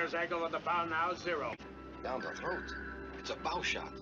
fire's angle with the bow now 0. Down the throat. It's a bow shot.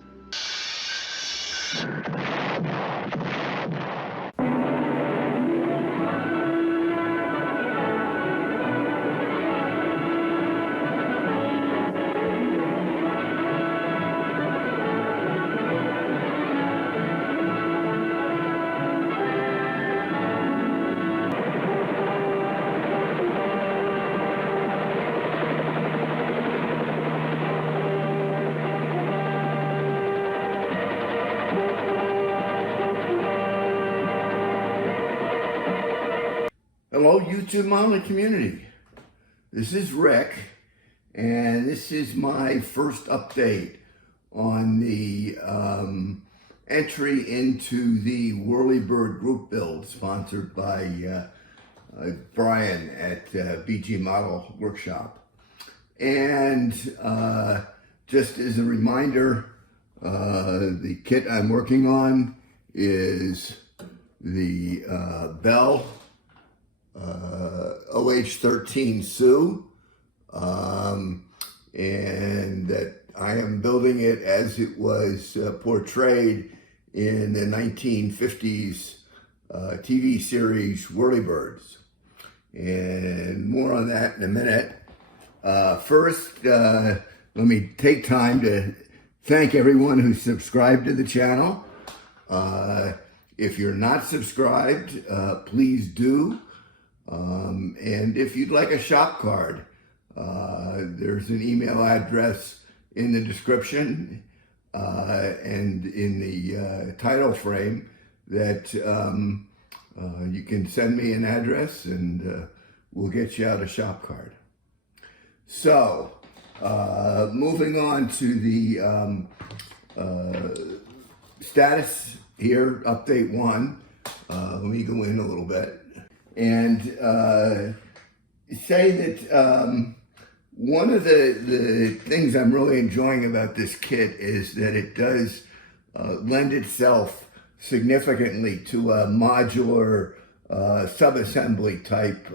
Hello, YouTube modeling community. This is Rick, and this is my first update on the entry into the Whirlybird group build sponsored by Brian at BG Model Workshop. And just as a reminder, the kit I'm working on is the Bell OH13 Sioux, and that I am building it as it was portrayed in the 1950s TV series Whirlybirds. And more on that in a minute. First, let me take time to thank everyone who subscribed to the channel. If you're not subscribed, please do. And if you'd like a shop card, there's an email address in the description and in the title frame that you can send me an address and we'll get you out a shop card. So, moving on to the status here, update 1. Let me go in a little bit and say that one of the things I'm really enjoying about this kit is that it does lend itself significantly to a modular sub-assembly type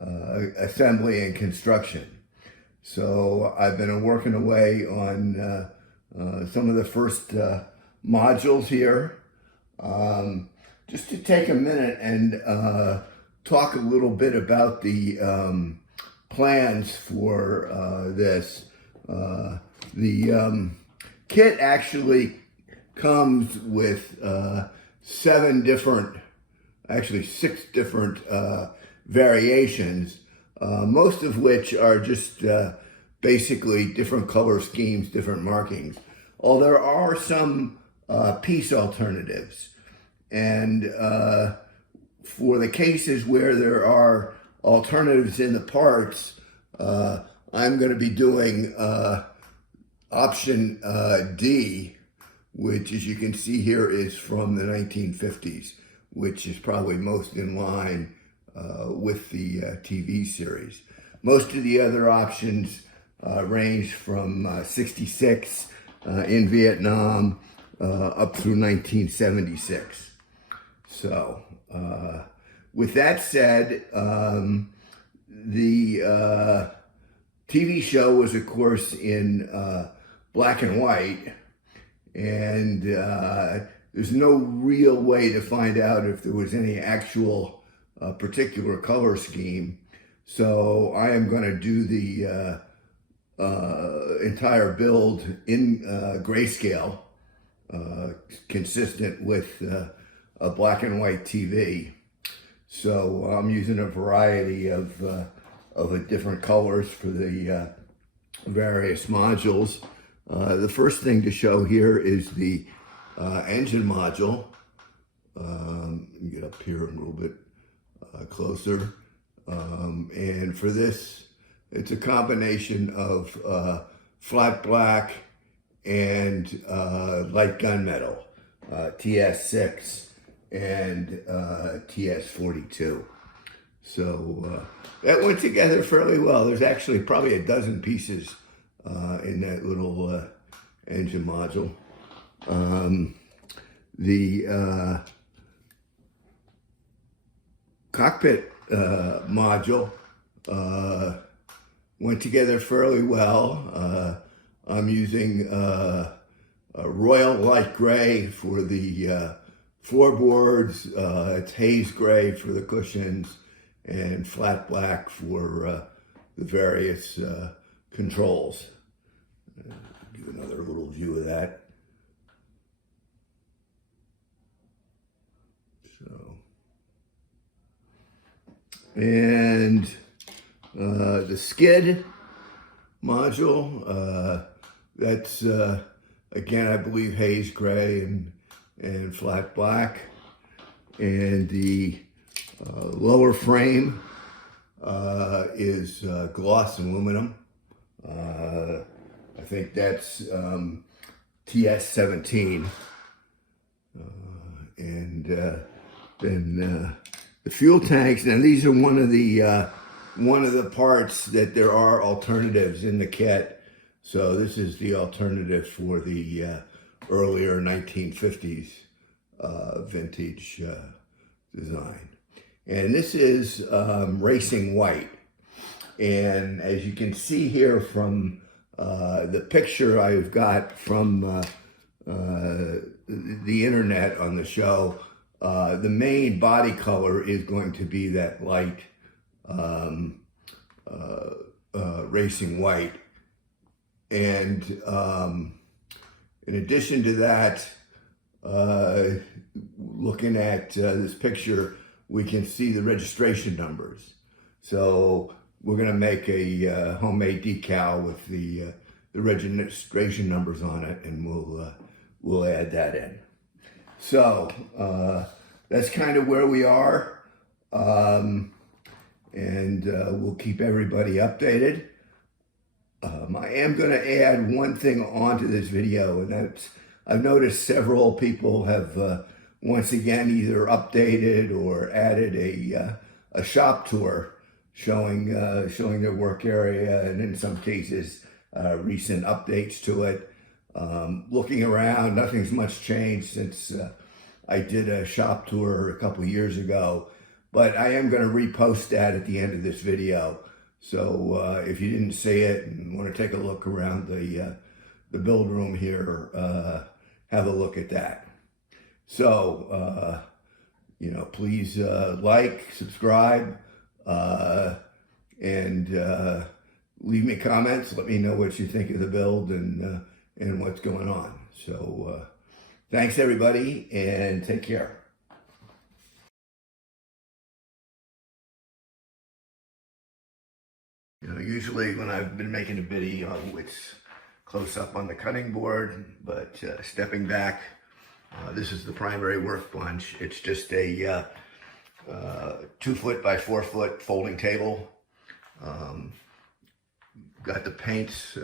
assembly and construction. So I've been working away on some of the first modules here. Just to take a minute and talk a little bit about the plans for this. The kit actually comes with 6 different variations, most of which are just basically different color schemes, different markings. Although there are some piece alternatives. And for the cases where there are alternatives in the parts, I'm going to be doing option D, which, as you can see here, is from the 1950s, which is probably most in line with the TV series. Most of the other options range from 66 in Vietnam up through 1976. So, with that said, the TV show was, of course, in black and white, and there's no real way to find out if there was any actual particular color scheme. So I am going to do the entire build in grayscale, consistent with a black and white TV. So I'm using a variety of different colors for the various modules. The first thing to show here is the engine module. Let me get up here a little bit closer. And for this, it's a combination of flat black and light gunmetal, TS6 and TS42. So that went together fairly well. There's actually probably a dozen pieces in that little engine module. The went together fairly well. I'm using a royal light gray for the floorboards. It's haze gray for the cushions, and flat black for the various controls. Do another little view of that. So, and the skid module, that's again, I believe haze gray and flat black. And the lower frame is gloss aluminum. I think that's TS17. And then the fuel tanks. Now these are one of the parts that there are alternatives in the kit. So this is the alternative for the earlier 1950s vintage design. And this is racing white. And as you can see here from the picture I've got from the internet on the show, the main body color is going to be that light racing white. And in addition to that, looking at this picture, we can see the registration numbers. So we're going to make a homemade decal with the registration numbers on it, and we'll add that in. So that's kind of where we are, and we'll keep everybody updated. I am going to add one thing onto this video, and that's I've noticed several people have once again either updated or added a shop tour showing their work area, and in some cases recent updates to it. Looking around, nothing's much changed since I did a shop tour a couple years ago, but I am going to repost that at the end of this video. So if you didn't see it and want to take a look around the build room here, have a look at that. So please like, subscribe, and leave me comments. Let me know what you think of the build and what's going on. So thanks everybody, and take care. Usually when I've been making a video, it's close up on the cutting board, but stepping back, this is the primary workbench. It's just a 2 foot by 4 foot folding table. Got the paints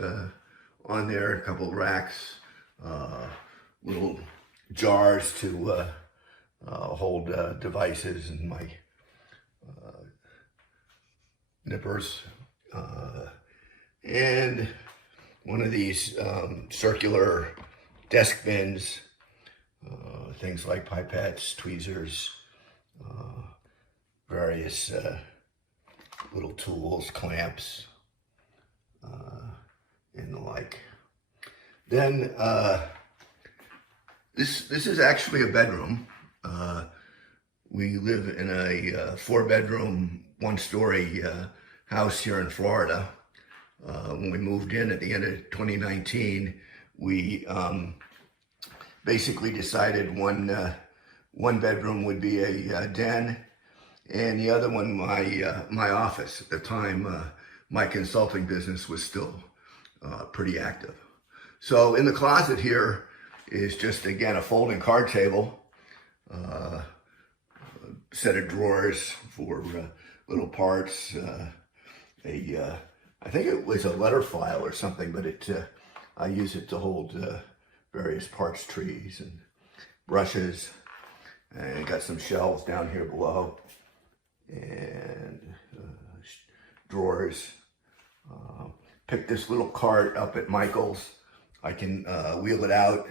on there, a couple of racks, little jars to hold devices and my nippers. And one of these circular desk bins, things like pipettes, tweezers, various little tools, clamps, and the like. Then this is actually a bedroom. We live in a 4-bedroom, 1-story house here in Florida. When we moved in at the end of 2019, we basically decided one bedroom would be a den, and the other one my office. At the time, my consulting business was still pretty active. So in the closet here is just, again, a folding card table, set of drawers for little parts, I think it was a letter file or something, but I use it to hold various parts, trees and brushes, and got some shelves down here below, and drawers. Picked this little cart up at Michael's. I can wheel it out,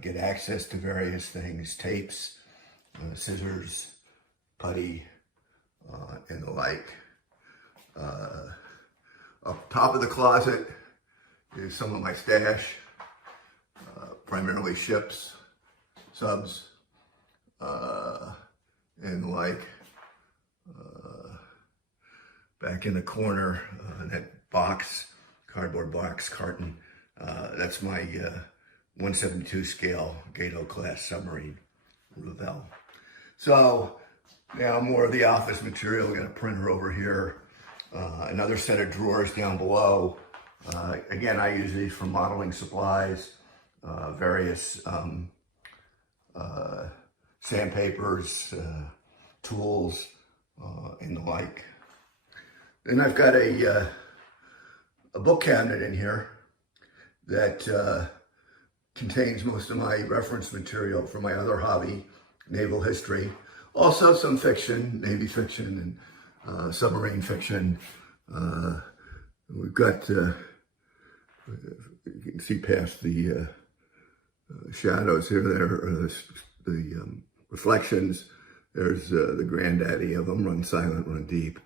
get access to various things, tapes, scissors, putty, and the like. Up top of the closet is some of my stash, primarily ships, subs, and the like. Back in the corner, that box, cardboard box carton, that's my 172 scale Gato class submarine, Ravel. So now more of the office material. We got a printer over here, another set of drawers down below. Again, I use these for modeling supplies, various sandpapers, tools, and the like. Then I've got a book cabinet in here that contains most of my reference material for my other hobby, naval history. Also some fiction, Navy fiction and submarine fiction. We've got, you can see past the shadows here, the reflections. There's the granddaddy of them, Run Silent, Run Deep.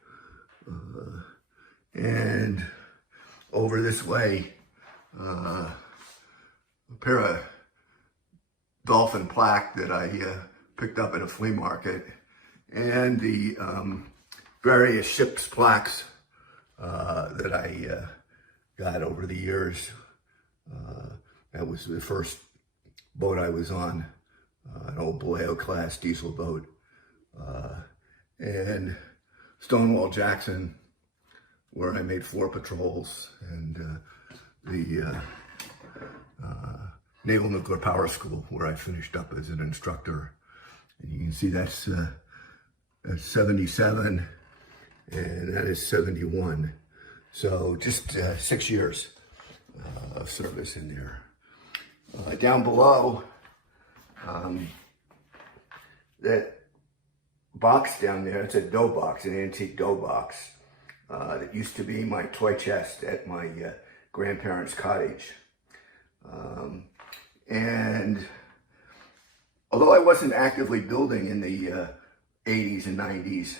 And over this way, a pair of dolphin plaque that I picked up at a flea market, and the various ships plaques that I got over the years. That was the first boat I was on, an old Vallejo class diesel boat, and Stonewall Jackson, where I made 4 patrols, and the Naval Nuclear Power School, where I finished up as an instructor. And you can see that's 77, and that is 71. So just 6 years of service in there. Down below, that box down there, it's a dough box, an antique dough box that used to be my toy chest at my grandparents' cottage. And although I wasn't actively building in the 80s and 90s,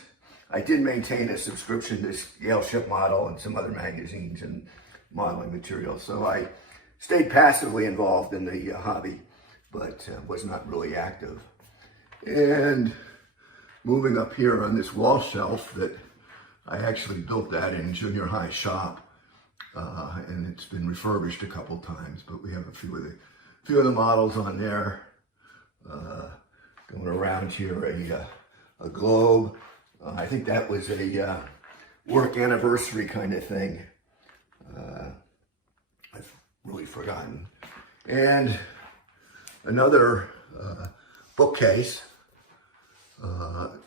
I did maintain a subscription to Yale Ship Model and some other magazines and modeling materials. So I stayed passively involved in the hobby, but was not really active. And moving up here on this wall shelf, that I actually built that in junior high shop, and it's been refurbished a couple times, but we have a few of the models on there. Going around here, a globe. I think that was a work anniversary kind of thing. I've really forgotten. And another bookcase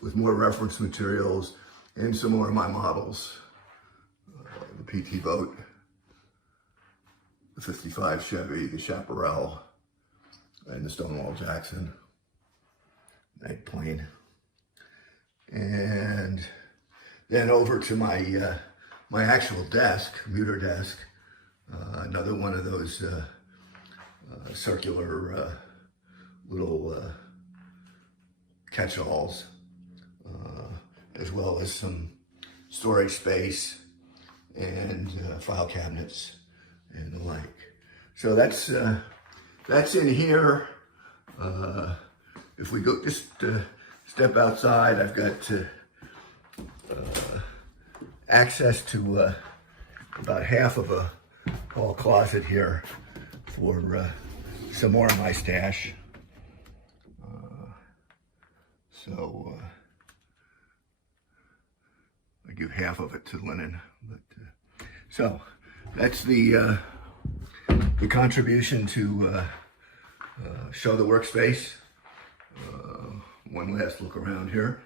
with more reference materials and some more of my models. The PT boat, the 55 Chevy, the Chaparral, and the Stonewall Jackson night plane. And then over to my my actual desk, commuter desk, another one of those circular little catch-alls, as well as some storage space and file cabinets and the like. So that's in here. If we go just step outside, I've got access to about half of a hall closet here for some more of my stash. So I give half of it to linen. But so that's the contribution to show the workspace. One last look around here,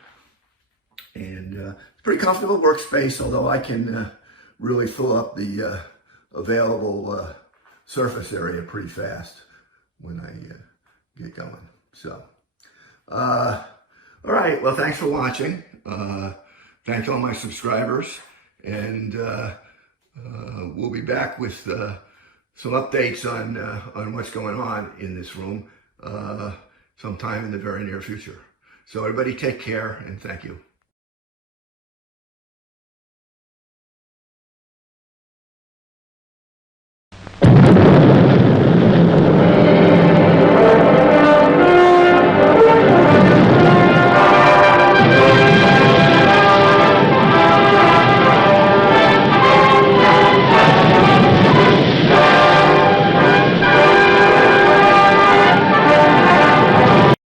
and it's a pretty comfortable workspace, although I can really fill up the available surface area pretty fast when I get going. So all right, well, thanks for watching. Thank all my subscribers, and we'll be back with some updates on what's going on in this room sometime in the very near future. So everybody take care, and thank you.